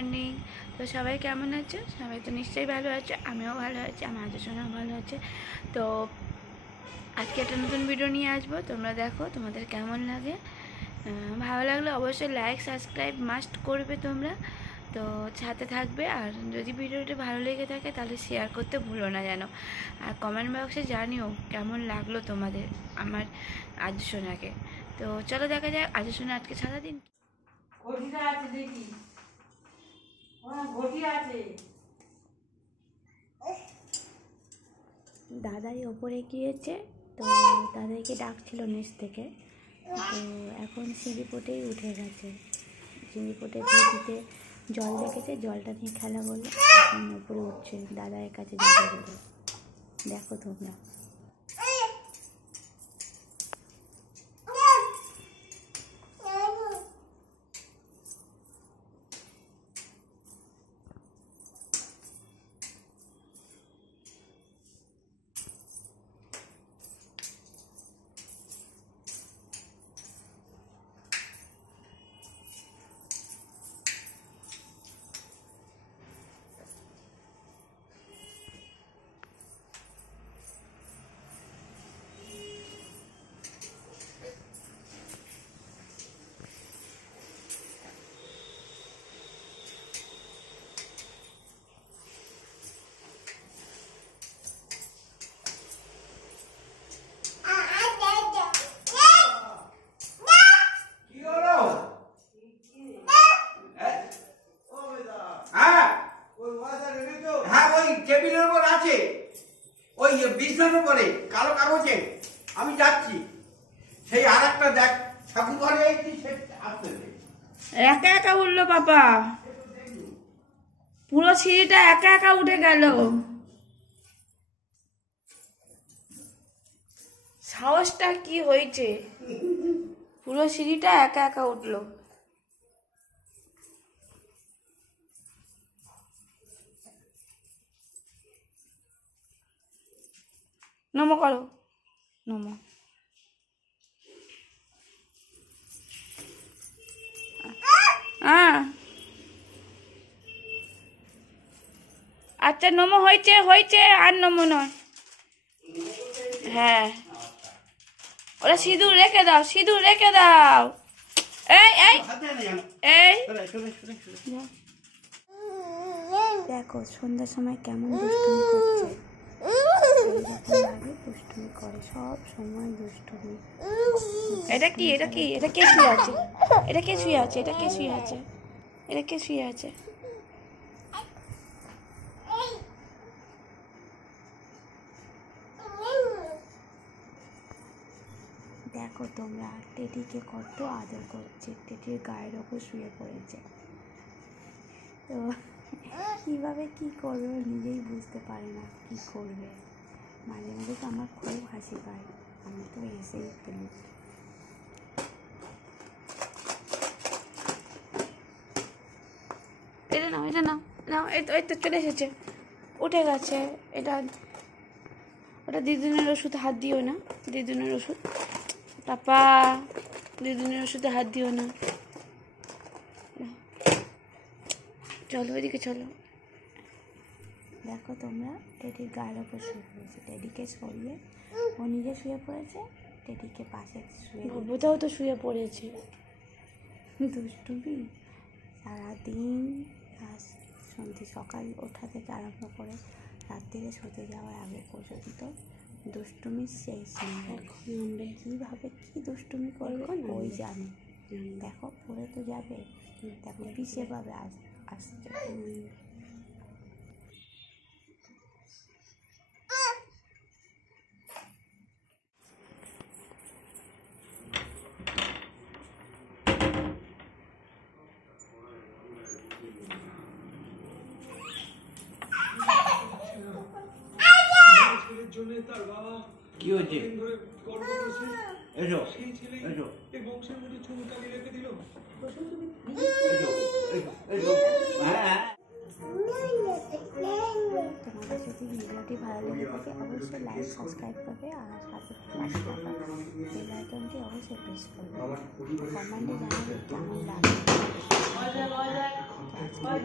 Morning. তো সবাই কেমন আছো? সবাই তো নিশ্চয়ই ভালো আছো, আমিও ভালো আছি, আমার আলোচনাও ভালো আছে। তো আজকে একটা নতুন ভিডিও নিয়ে আসবো, তোমরা দেখো তোমাদের কেমন লাগে। ভালো লাগলে অবশ্যই লাইক সাবস্ক্রাইব মাস্ট করবে তোমরা, তো সাথে থাকবে। আর যদি ভিডিওটি ভালো লেগে থাকে তাহলে শেয়ার করতে ভুলো না যেন। আর কমেন্ট বক্সে জানিও কেমন লাগলো তোমাদের আমার আলোচনাকে। তো চলো দেখা যাক আলোচনা আজকে সারাদিন। দাদাই ওপরে গিয়েছে, তো দাদাইকে ডাকছিল নিচ থেকে, তো এখন সিঁড়িপোটেই উঠে গেছে। সিঁড়িপোটে দিতে জল রেখেছে, জলটা নিয়ে খেলা করলো, এখন ওপরে উঠছে দাদাইয়ের কাছে যাবে বলে। দেখো তোমরা। টেবিলের উপর আছে, ওই বিছানার উপরে কালো কাগজে। আমি যাচ্ছি, সেই আর একটা দেখ ঠাকুর ঘরে একা একা উঠলো বাবা, পুরো সিঁড়িটা একা একা উঠে গেল। সাহসটা কি হয়েছে, পুরো সিঁড়িটা একা একা উঠলো। নমো করো, নমো। আচ্ছা নমো হয়েছে হয়েছে, আর নমো নয়। হ্যাঁ, ওরা সিঁদুর রেখে দাও, সিঁদুর রেখে দাও। এই এই এই দেখো সন্ধ্যার সময় কেমন দুষ্টুমি করছে। দুষ্টুমি করে, সব সময় দুষ্টুমি। এটা কি, এটা কি, এটা কে শুয়ে আছে, এটা কে শুয়ে আছে, এটা কে শুয়ে আছে, এটা কে শুয়ে আছে? দেখো তোমরা, টেডিকে কত আদর করছে, টেডির গায়ের ওপর শুয়ে পড়েছে। তো কীভাবে কী করবে নিজেই বুঝতে পারে না কী করবে। মাঝে মাঝে তো আমার খুব হাসি পায়, আমি তো এসেই ফেলি। এটা নাও, এটা নাও, নাও। এই তো, এই তো চলে এসেছে, উঠে গেছে। এটা ওটা দিদুনের ওষুধ, হাত দিও না, দিদুনের ওষুধ। পাপা, দিদুনের ওষুধে হাত দিও না। চলো ওইদিকে চলো। দেখো তোমরা, টেডির গায়ের ওপর শুয়ে পড়েছে, টেডিকে সরিয়ে ও নিজে শুয়ে পড়েছে, টেডিকে পাশে শুয়ে, বোঝাও তো শুয়ে পড়েছে। দুষ্টুমি সারাদিন, সন্ধ্যে সকাল ওঠা থেকে আরম্ভ করে রাত্রিরে শুতে যাওয়ার আগে পর্যন্ত দুষ্টুমির শেষ নেই। কীভাবে কী দুষ্টুমি করবে ওই জানে। দেখো পড়ে তো যাবে, দেখো পিছিয়ে পাবে আসছে। কি হয়েছে? এসো এসো, হ্যাঁ। তোমাদের যদি ভিডিওটি ভালো লেগে থাকে অবশ্যই লাইক সাবস্ক্রাইব করবে, আর সাথে পাশে থাকা বেল আইকনটি অবশ্যই প্রেস করবে। কমেন্টে জানাবে কেমন লাগবে। ওই